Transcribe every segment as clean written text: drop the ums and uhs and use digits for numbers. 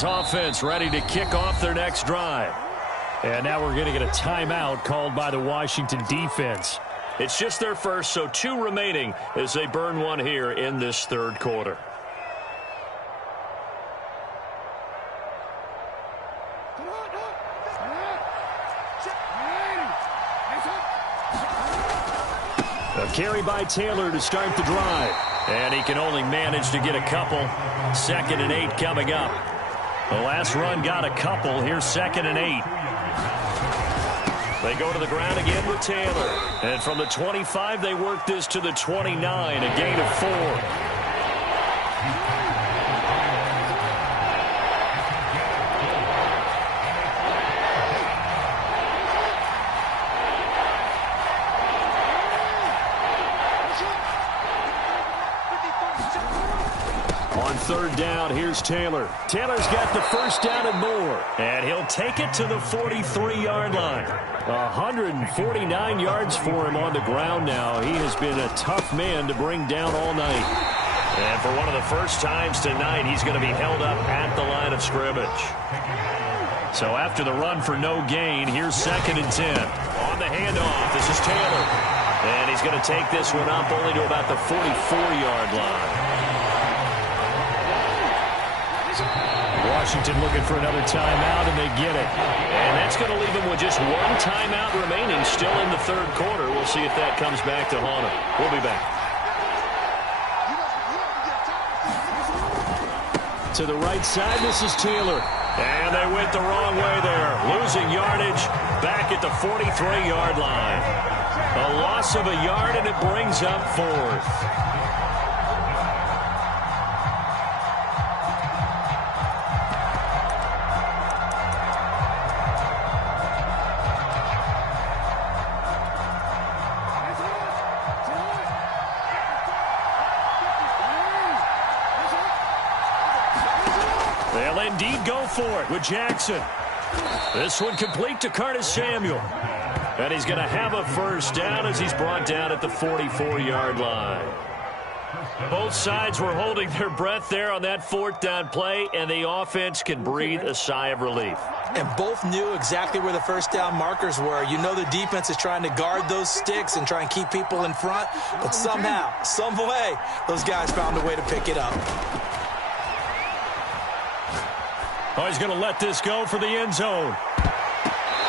Offense ready to kick off their next drive. And now we're going to get a timeout called by the Washington defense. It's just their first, so 2 remaining as they burn one here in this third quarter. A carry by Taylor to start the drive. And he can only manage to get a couple. 2nd and 8 coming up. The last run got a couple. Here's 2nd and 8. They go to the ground again with Taylor. And from the 25, they work this to the 29, a gain of 4. On 3rd down, here's Taylor. Taylor's got the first down and more. And he'll take it to the 43-yard line. 149 yards for him on the ground now. He has been a tough man to bring down all night. And for one of the first times tonight, he's going to be held up at the line of scrimmage. So after the run for no gain, here's 2nd and 10. On the handoff, this is Taylor. And he's going to take this one up only to about the 44-yard line. Washington looking for another timeout, and they get it. And that's going to leave them with just 1 timeout remaining still in the third quarter. We'll see if that comes back to haunt them. We'll be back. To the right side, this is Taylor. And they went the wrong way there. Losing yardage back at the 43-yard line. A loss of a yard, and it brings up 4th. They'll indeed go for it with Jackson. This one complete to Curtis Samuel. And he's going to have a first down as he's brought down at the 44-yard line. Both sides were holding their breath there on that 4th down play, and the offense can breathe a sigh of relief. And both knew exactly where the first down markers were. You know the defense is trying to guard those sticks and try and keep people in front, but somehow, some way, those guys found a way to pick it up. Oh, he's going to let this go for the end zone.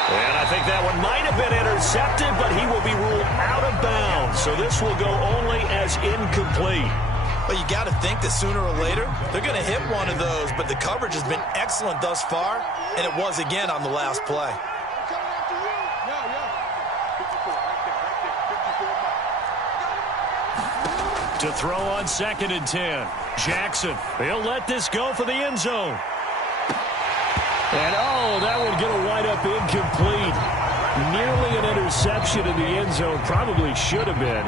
And I think that one might have been intercepted, but he will be ruled out of bounds. So this will go only as incomplete. Well, you got to think that sooner or later, they're going to hit one of those, but the coverage has been excellent thus far, and it was again on the last play. To throw on 2nd and 10. Jackson, he'll let this go for the end zone. And, oh, that one going to wind up incomplete. Nearly an interception in the end zone. Probably should have been.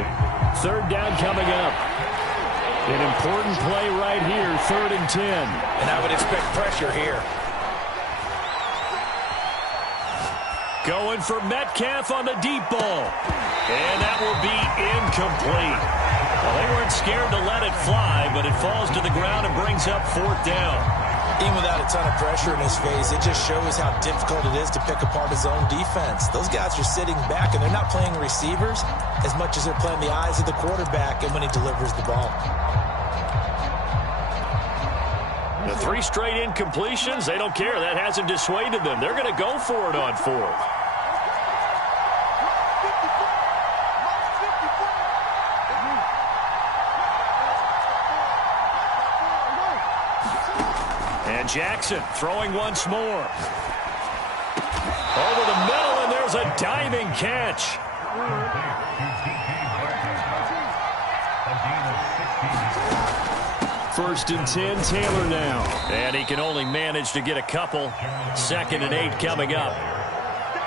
3rd down coming up. An important play right here, 3rd and 10. And I would expect pressure here. Going for Metcalf on the deep ball. And that will be incomplete. Well, they weren't scared to let it fly, but it falls to the ground and brings up 4th down. Even without a ton of pressure in his face, it just shows how difficult it is to pick apart his own defense. Those guys are sitting back, and they're not playing receivers as much as they're playing the eyes of the quarterback and when he delivers the ball. The 3 straight incompletions, they don't care. That hasn't dissuaded them. They're going to go for it on 4th. And Jackson throwing once more. Over the middle, and there's a diving catch. 1st and 10, Taylor now. And he can only manage to get a couple. 2nd and 8 coming up.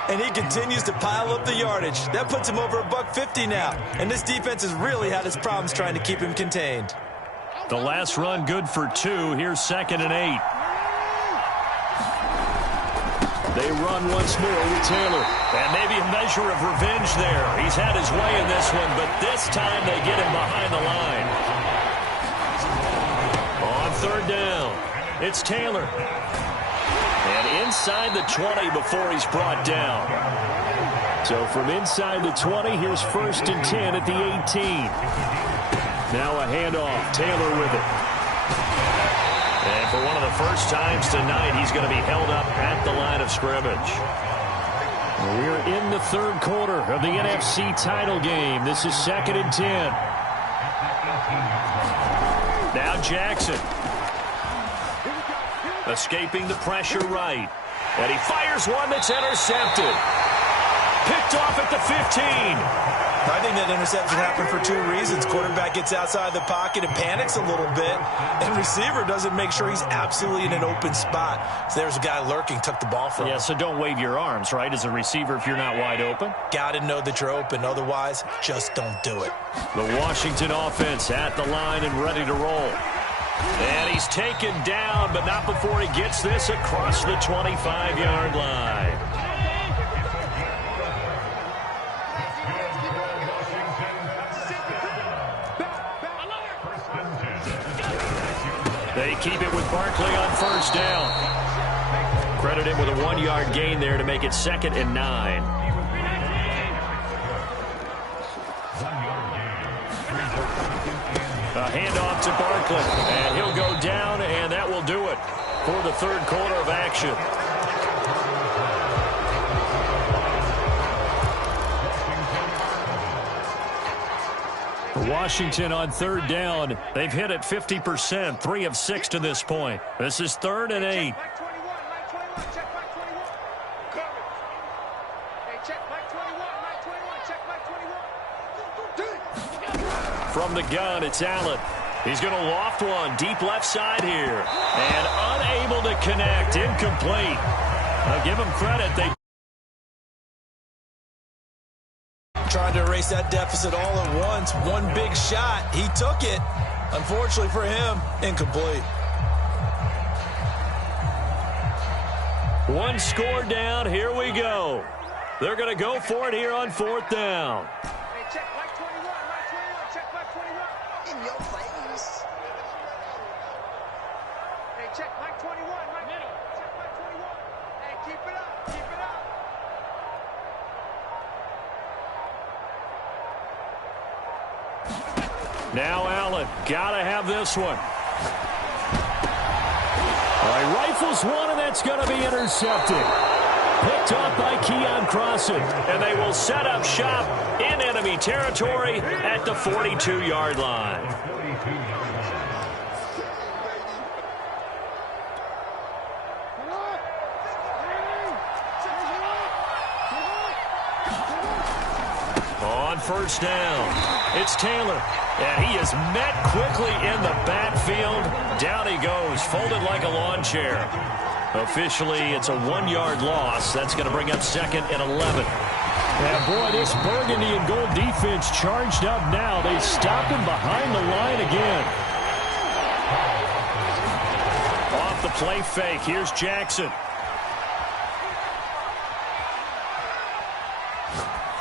And he continues to pile up the yardage. That puts him over $150 now. And this defense has really had its problems trying to keep him contained. The last run good for 2. Here's 2nd and 8. They run once more with Taylor. And maybe a measure of revenge there. He's had his way in this one, but this time they get him behind the line. On 3rd down, it's Taylor. inside the 20 before he's brought down. So from inside the 20, here's 1st and 10 at the 18. Now a handoff. Taylor with it. And for one of the first times tonight, he's going to be held up at the line of scrimmage. We're in the 3rd quarter of the NFC title game. This is 2nd and 10. Now Jackson. Escaping the pressure right. And he fires one that's intercepted. Picked off at the 15. I think that interception happened for 2 reasons. Quarterback gets outside the pocket and panics a little bit, and receiver doesn't make sure he's absolutely in an open spot. So there's a guy lurking, took the ball from him. Yeah, so don't wave your arms, right, as a receiver if you're not wide open. Got to know that you're open. Otherwise, just don't do it. The Washington offense at the line and ready to roll. And he's taken down, but not before he gets this across the 25-yard line. They keep it with Barkley on 1st down. Credit him with a 1-yard gain there to make it 2nd and 9. A handoff to Barkley, and he'll go down, and that will do it for the 3rd quarter of action. Washington on 3rd down. They've hit it 50%, 3 of 6 to this point. This is 3rd and 8. From the gun, it's Allen. He's going to loft one deep left side here. And unable to connect. Incomplete. I'll give him credit. They trying to erase that deficit all at once. One big shot. He took it. Unfortunately for him, incomplete. 1 score down. Here we go. They're going to go for it here on 4th down. Now Allen, gotta have this one. All right, rifles one, and that's going to be intercepted. Picked off by Keon Crossan, and they will set up shop in enemy territory at the 42-yard line. On 1st down, it's Taylor. And he is met quickly in the backfield. Down he goes, folded like a lawn chair. Officially, it's a 1-yard loss. That's going to bring up 2nd and 11. And boy, this burgundy and gold defense charged up now. They stopped him behind the line again. Off the play fake, here's Jackson.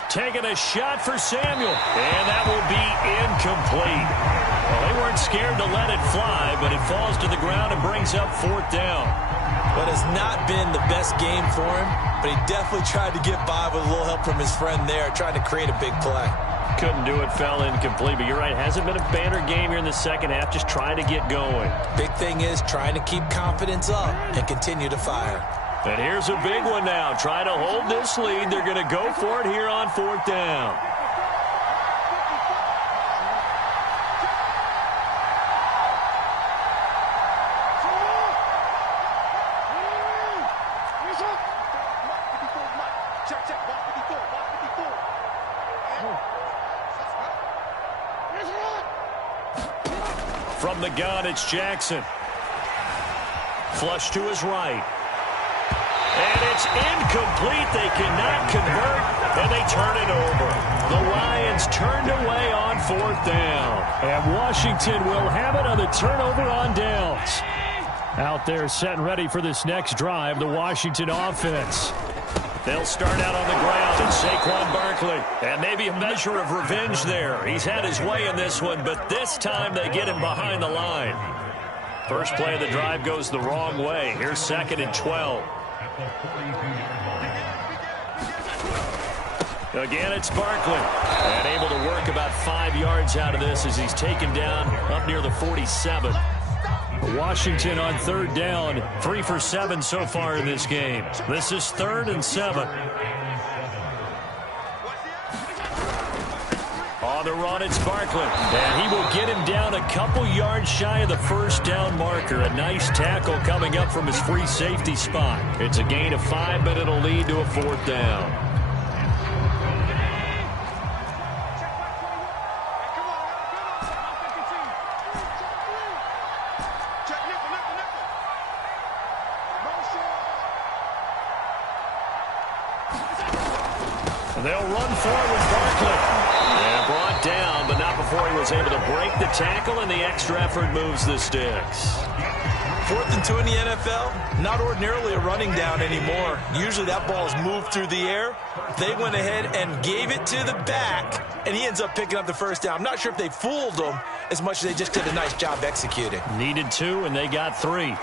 Taking a shot for Samuel, and that will be incomplete. Well, they weren't scared to let it fly, but it falls to the ground and brings up 4th down. What has not been the best game for him, but he definitely tried to get by with a little help from his friend there, trying to create a big play. Couldn't do it, fell incomplete, but you're right, hasn't been a banner game here in the 2nd half, just trying to get going. Big thing is trying to keep confidence up and continue to fire. And here's a big one now. Try to hold this lead. They're going to go for it here on 4th down. From the gun, it's Jackson. Flush to his right. And it's incomplete. They cannot convert, and they turn it over. The Lions turned away on 4th down. And Washington will have it on the turnover on downs. Out there set and ready for this next drive, the Washington offense. They'll start out on the ground, and Saquon Barkley. And maybe a measure of revenge there. He's had his way in this one, but this time they get him behind the line. First play of the drive goes the wrong way. Here's 2nd and 12. Again, it's Barkley. And able to work about 5 yards out of this as he's taken down up near the 47. Washington on third down, 3 for 7 so far in this game. This is 3rd and 7. On the run, it's Barkley. And he will get him down a couple yards shy of the first down marker. A nice tackle coming up from his free safety spot. It's a gain of 5, but it'll lead to a 4th down. They'll run forward with Barkley. And brought down, but not before he was able to break the tackle, and the extra effort moves the sticks. 4th and 2 in the NFL, not ordinarily a running down anymore. Usually that ball is moved through the air. They went ahead and gave it to the back, and he ends up picking up the first down. I'm not sure if they fooled him as much as they just did a nice job executing. Needed 2, and they got 3.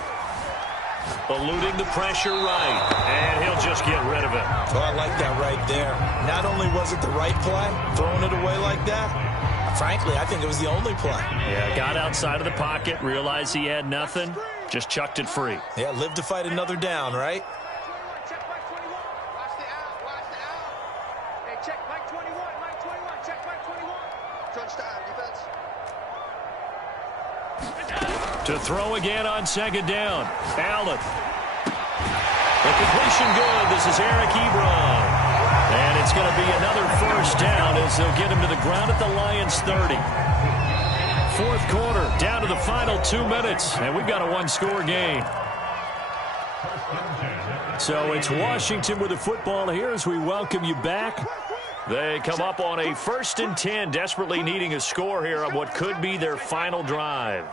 Eluding the pressure right, and he'll just get rid of it. Oh, I like that right there. Not only was it the right play, throwing it away like that, frankly, I think it was the only play. Yeah, got outside of the pocket, realized he had nothing, just chucked it free. Yeah, live to fight another down, right? Check back 21. Watch the out. Watch the out. Hey, check back 21. Mike 21. Check back 21. Touchdown, defense. To throw again on 2nd down. Allen. The completion good. This is Eric Ebron. And it's going to be another first down as they'll get him to the ground at the Lions' 30. 4th quarter, down to the final 2 minutes. And we've got a 1-score game. So it's Washington with the football here as we welcome you back. They come up on a 1st and 10, desperately needing a score here on what could be their final drive.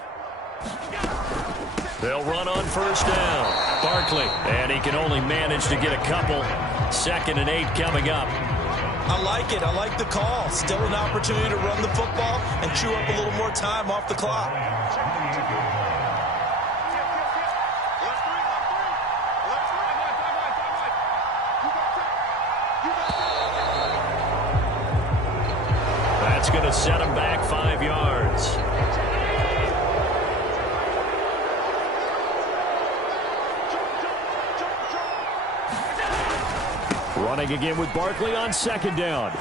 They'll run on 1st down. Barkley, and he can only manage to get a couple. 2nd and 8 coming up. I like it. I like the call. Still an opportunity to run the football and chew up a little more time off the clock. That's going to set him back 5 yards. Running again with Barkley on 2nd down.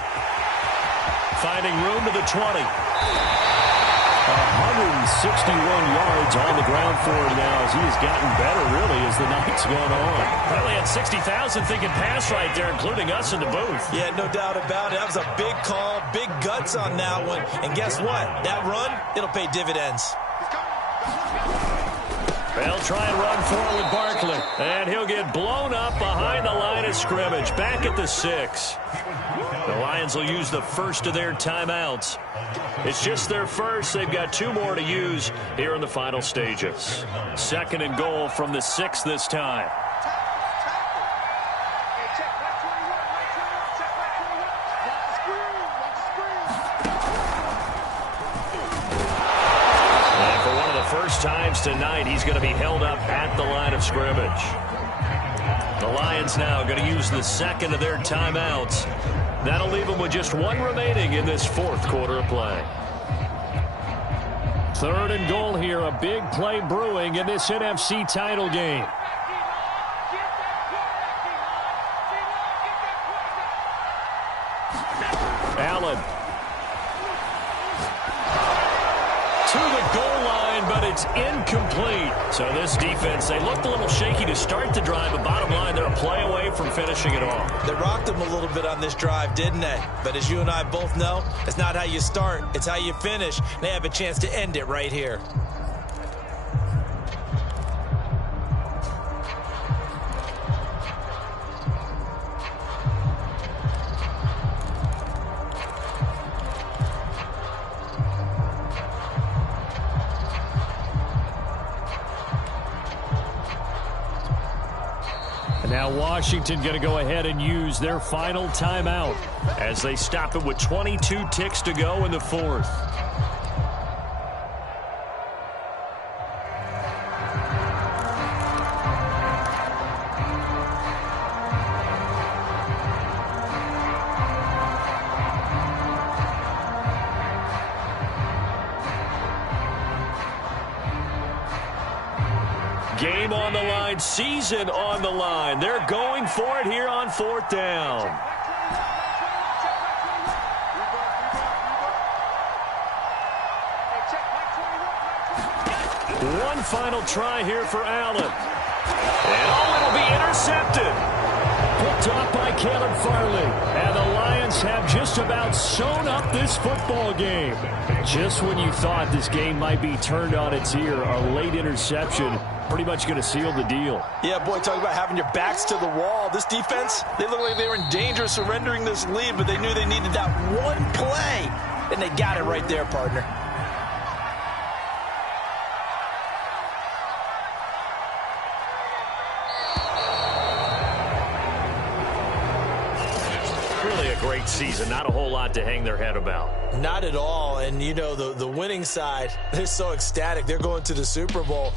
Finding room to the 20. 161 yards on the ground for him now as he has gotten better, really, as the night's gone on. Probably had 60,000 thinking pass right there, including us in the booth. Yeah, no doubt about it. That was a big call, big guts on that one. And guess what? That run, it'll pay dividends. They'll try and run forward with Barkley. And he'll get blown up behind the line of scrimmage. Back at the 6. The Lions will use the first of their timeouts. It's just their first. They've got 2 more to use here in the final stages. 2nd and goal from the 6 this time. Times tonight, he's going to be held up at the line of scrimmage. The Lions now going to use the 2nd of their timeouts. That'll leave them with just 1 remaining in this 4th quarter of play. 3rd and goal here, a big play brewing in this NFC title game. Allen. To the goal line, but it's incomplete. So this defense, they looked a little shaky to start the drive, but bottom line, they're a play away from finishing it off. They rocked them a little bit on this drive, didn't they? But as you and I both know, it's not how you start, it's how you finish. They have a chance to end it right here. Now Washington going to go ahead and use their final timeout as they stop it with 22 ticks to go in the 4th. line, season on the line. They're going for it here on 4th down. One final try here for Allen. And it'll be intercepted. Picked off by Caleb Farley. And the Lions have just about sewn up this football game. Just when you thought this game might be turned on its ear, a late interception pretty much going to seal the deal. Yeah, boy, talk about having your backs to the wall. This defense, they look like they were in danger of surrendering this lead, but they knew they needed that one play, and they got it right there, partner. Great season. Not a whole lot to hang their head about. Not at all. And, you know, the winning side, they're so ecstatic. They're going to the Super Bowl.